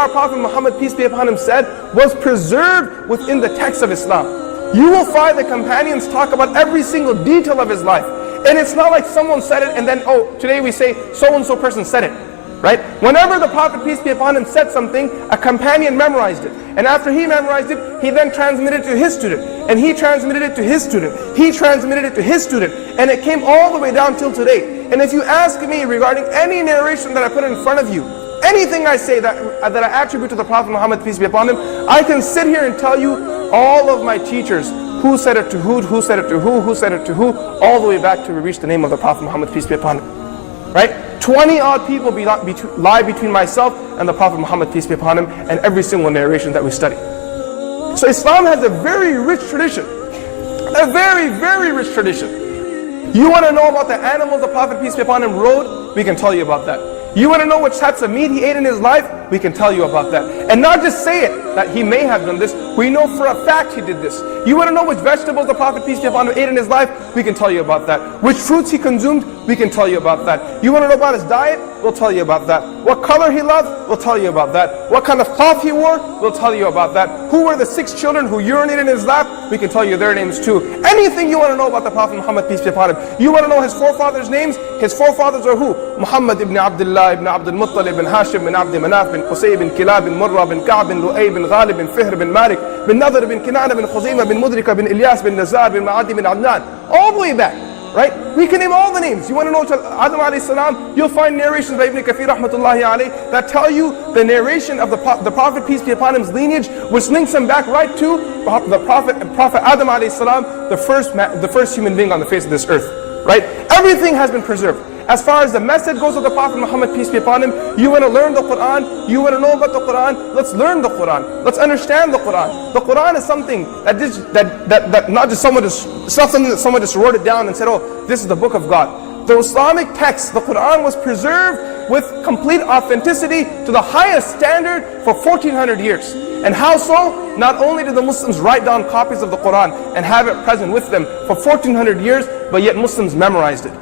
our Prophet Muhammad, peace be upon him, said was preserved within the text of Islam. You will find the companions talk about every single detail of his life. And it's not like someone said it and then, oh, today we say so-and-so person said it. Right? Whenever the Prophet, peace be upon him, said something, a companion memorized it. And after he memorized it, he then transmitted it to his student. And he transmitted it to his student. He transmitted it to his student. And it came all the way down till today. And if you ask me regarding any narration that I put in front of you, anything I say that I attribute to the Prophet Muhammad, peace be upon him, I can sit here and tell you all of my teachers, who said it to who said it to who said it to who, all the way back to we reach the name of the Prophet Muhammad, peace be upon him. Right? 20 odd people lie between myself and the Prophet Muhammad, peace be upon him, and every single narration that we study. So Islam has a very rich tradition. A very, very rich tradition. You want to know about the animals the Prophet, peace be upon him, rode? We can tell you about that. You want to know which types of meat he ate in his life? We can tell you about that. And not just say it, that he may have done this. We know for a fact he did this. You want to know which vegetables the Prophet, peace be upon him, ate in his life? We can tell you about that. Which fruits he consumed? We can tell you about that. You want to know about his diet? We'll tell you about that. What color he loved? We'll tell you about that. What kind of cloth he wore? We'll tell you about that. Who were the 6 children who urinated in his lap? We can tell you their names too. Anything you want to know about the Prophet Muhammad, peace be upon him. You want to know his forefathers' names? His forefathers are who? Muhammad ibn Abdullah ibn Abdul Muttalib ibn Hashim ibn Abd Manaf bin Qusay bin Kilab bin Murrah bin Ka'b bin Lu'ay bin Ghalib bin Fihr bin Malik bin Nadr bin Kinana bin Khuzaymah bin Mudrika bin Ilyas bin Nazar bin Ma'adi bin Adnan. All the way back. Right? We can name all the names. You want to know Adam alayhi salam? You'll find narrations by Ibn Kathir rahmatullahi alayhi that tell you the narration of the Prophet, peace be upon him's lineage, which links him back right to the Prophet Adam alayhi salam, the first human being on the face of this earth. Right? Everything has been preserved. As far as the message goes of the Prophet Muhammad, peace be upon him, you want to learn the Quran, you want to know about the Quran, let's learn the Quran. Let's understand the Quran. The Quran is something that not just someone just, it's not something that someone just wrote it down and said, oh, this is the book of God. The Islamic text, the Quran, was preserved with complete authenticity to the highest standard for 1400 years. And how so? Not only did the Muslims write down copies of the Quran and have it present with them for 1400 years, but yet Muslims memorized it.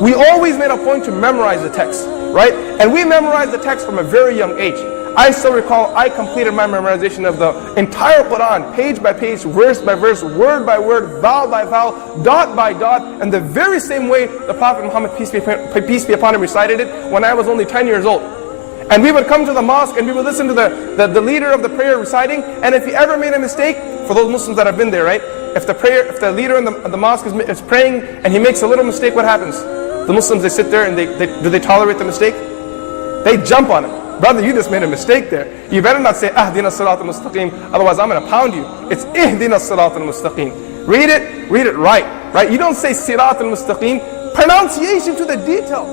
We always made a point to memorize the text, right? And we memorized the text from a very young age. I still recall I completed my memorization of the entire Quran, page by page, verse by verse, word by word, vowel by vowel, dot by dot, and the very same way the Prophet Muhammad, peace be upon him, recited it when I was only 10 years old. And we would come to the mosque and we would listen to the leader of the prayer reciting, and if he ever made a mistake, for those Muslims that have been there, right? If the leader in the mosque is praying and he makes a little mistake, what happens? The Muslims, they sit there and do they tolerate the mistake? They jump on it. Brother, you just made a mistake there. You better not say, Ahdina as-sirat al-mustaqim, otherwise I'm going to pound you. It's Ihdina as-sirat al-mustaqim. Read it right. You don't say sirat al-mustaqim. Pronunciation to the detail.